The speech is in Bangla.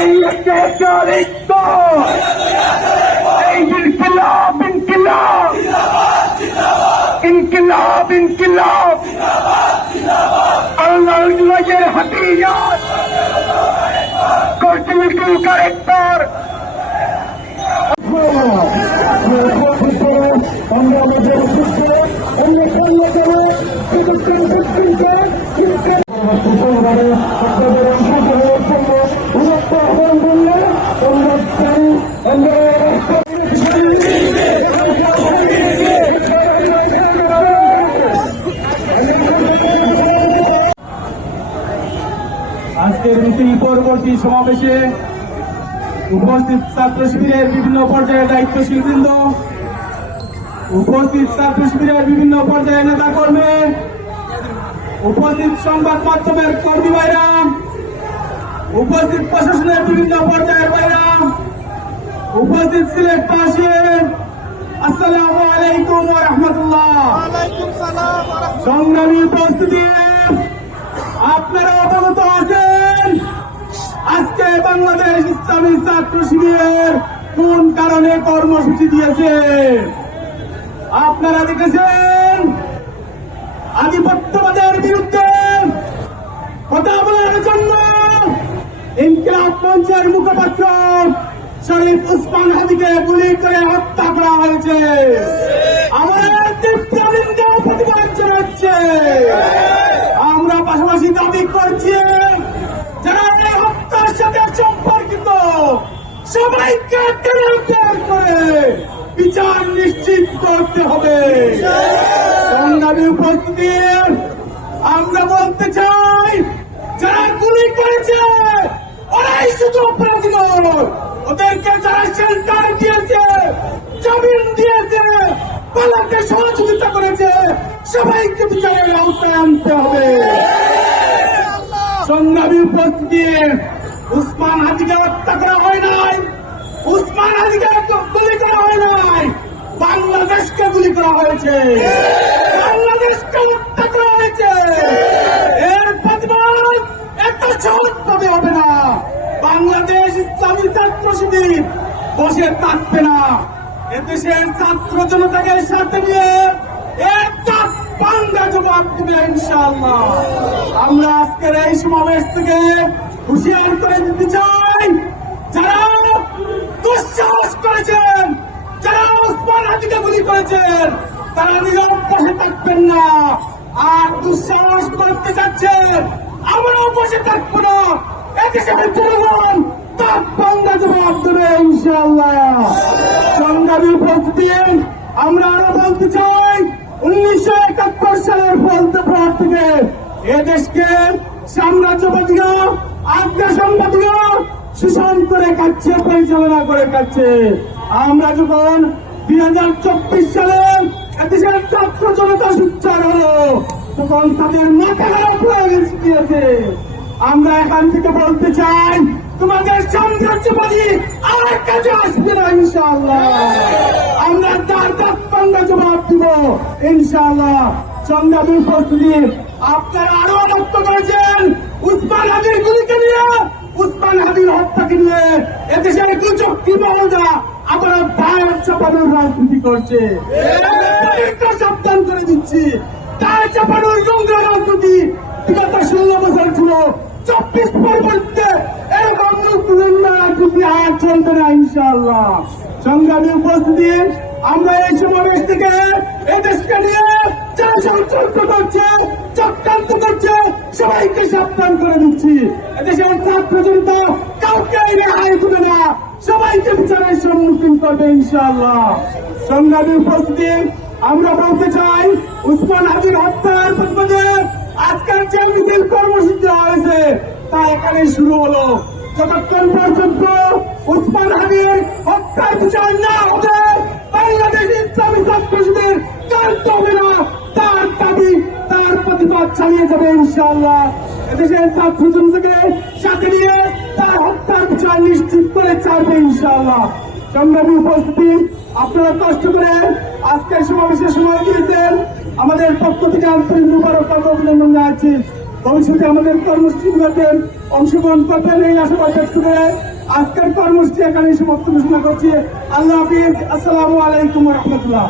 এই একাধিক এই ইনকিলাব ইনকিলাব ইনকিলাব ইনকিলাব আল্লাহর হাতিয়ার কন্টিনিউ ক্যারেক্টার আজকের মিছিল পরবর্তী সমাবেশে উপস্থিত ছাত্র শিবিরের বিভিন্ন পর্যায়ে দায়িত্বশীল বৃন্দ, উপস্থিত ছাত্র শিবিরের বিভিন্ন পর্যায়ে নেতা কর্মী, উপস্থিত সংবাদ মাধ্যমের কর্মী ভাইরা, উপস্থিত প্রশাসনের বিভিন্ন পর্যায়ের ভাইরা, উপস্থিত সিলেট পাশের আসসালামু আলাইকুম ওয়া রাহমাতুল্লাহ। সংগ্রামী উপস্থিতি, আপনারা অবগত আছেন আজকে বাংলাদেশ ইসলামী ছাত্র শিবির কোন কারণে কর্মসূচি দিয়েছে। আপনারা দেখেছেন আধিপত্যবাদের বিরুদ্ধে কথা বলার জন্য ইনকিলাব মঞ্চের মুখপাত্র শরীফ উসমান হাদিকে গুলি করে হত্যা করা হয়েছে। আমাদের তীব্র প্রতিবাদ জানাচ্ছে। আমরা পাশাপাশি দাবি করছি যারা এই হত্যার সাথে সম্পর্কিত সবাইকে গ্রেফতার করে বিচার নিশ্চিত করতে হবে। সংগ্রামী উপস্থিতি, আমরা বলতে চাই যারা গুলি করেছে ওরাই শুধু অপরাধী নয়, ওদেরকে যারা শেল্টার দিয়েছে, জমিন দিয়েছে, পালাতে সহযোগিতা করেছে, সবাইকে বিচারের আওতায় আনতে হবে। সংগ্রামী উপস্থিতি, উসমান হাদিকে হত্যা করা হয় নাই, উসমান হাদিকে গুলি করা হয় নাই, বাংলাদেশকে গুলি করা হয়েছে, বাংলাদেশকে হত্যা করা হয়েছে। এর প্রতিবাদ এত সহজভাবে হবে না। বাংলাদেশ ইসলামী ছাত্র শিবির বসে থাকবে না। এদেশের ছাত্র জনতাকে সাথে নিয়ে একটা পাঙ্গা জবাব দেবে ইনশাআল্লাহ। আমরা আজকের এই সমাবেশ থেকে হুঁশিয়ার করে দিতে চাই, যারা দুঃসাহস করেছেন, যারা উসমান হাদিকে গুলি করেছেন, তারা নীরব বসে থাকবেন না। আর দুঃসাহস করতে যাচ্ছেন, আমরাও বসে থাকবো না। এদেশের জনগণ তার পাঙ্গা জবাব দেবে ইনশাআল্লাহ। সংগ্রামী উপস্থিতি, আমরা আরো বলতে চাই 1971 সালের পর থেকে এদেশকে সাম্রাজ্যবাদীরা, আগ্রাসনবাদীরা শোষণ করে খাচ্ছে, পরিচালনা করে খাচ্ছে। আমরা যখন 2024 সালে এদেশের ছাত্র জনতা সোচ্চার হলো, তখন তাদের মাথা খারাপ হয়ে গিয়েছে। আমরা এখান থেকে বলতে চাই, তোমাদের সাম্রাজ্যবাদী আর কাজে আসবে না ইনশাআল্লাহ। আমরা তার পাঙ্গা জবাব দিব ইনশাআল্লাহ। সংগ্রামী উপস্থিতি, আপনারা আরো রক্ত করেছেন উসমান হাদির গুলিকে নিয়ে, উসমান হাদির হত্যাকে নিয়ে। এদেশের কুচক্রী মহলরা আবার দায়ের চাপানোর রাজনীতি করছে। সাবধান করে দিচ্ছি, দায়ের চাপানোর নোংরা রাজনীতি বিগত 16 বছর ছিল। 24 পরবর্তীতে এরকম রাজনীতি আর চলবে না ইনশাআল্লাহ। সংগ্রামী উপস্থিতি, আমরা এই সমাবেশ থেকে এদেশকে নিয়ে যারা ষড়যন্ত্র করছে, চক্রান্ত করছে, সবাইকে সাবধান করে দিচ্ছি। এদেশের ছাত্র জনতা কাউকে রেহাই দেবে না, সবাইকে বিচারের সম্মুখীন করবে ইনশাআল্লাহ। সংগ্রামী উপস্থিতি, আমরা বলতে চাই উসমান হাদির হত্যার প্রতিবাদে আজকের যে মিছিল কর্মসূচি হয়েছে তা এখানে শুরু হলো। যতক্ষণ পর্যন্ত উসমান হাদির হত্যার বিচার না হবে, বাংলাদেশ ইসলামী ছাত্র শিবির কান্ত হবে না। তার দাবি, তার প্রতিবাদ চালিয়ে যাবে ইনশাআল্লাহ। এদেশের ছাত্র জনতাকে সাথে নিয়ে তার হত্যার বিচার নিশ্চিত করে ছাড়বে ইনশাআল্লাহ। সংগ্রামী উপস্থিতি, আপনারা কষ্ট করে আজকের সমাবেশের সময় দিয়েছেন, আমাদের পক্ষ থেকে আন্তরিক মুবারকবাদ অভিনন্দন জানাচ্ছি। ভবিষ্যতে আমাদের কর্মসূচিগুলোতে অংশগ্রহণ করবেন এই আশাবাদ ব্যক্ত করে আজকের কর্মসূচি এখানে সমাপ্ত ঘোষণা করছি। আল্লাহ হাফিজ। আসসালামু আলাইকুম রহমতুল্লাহ।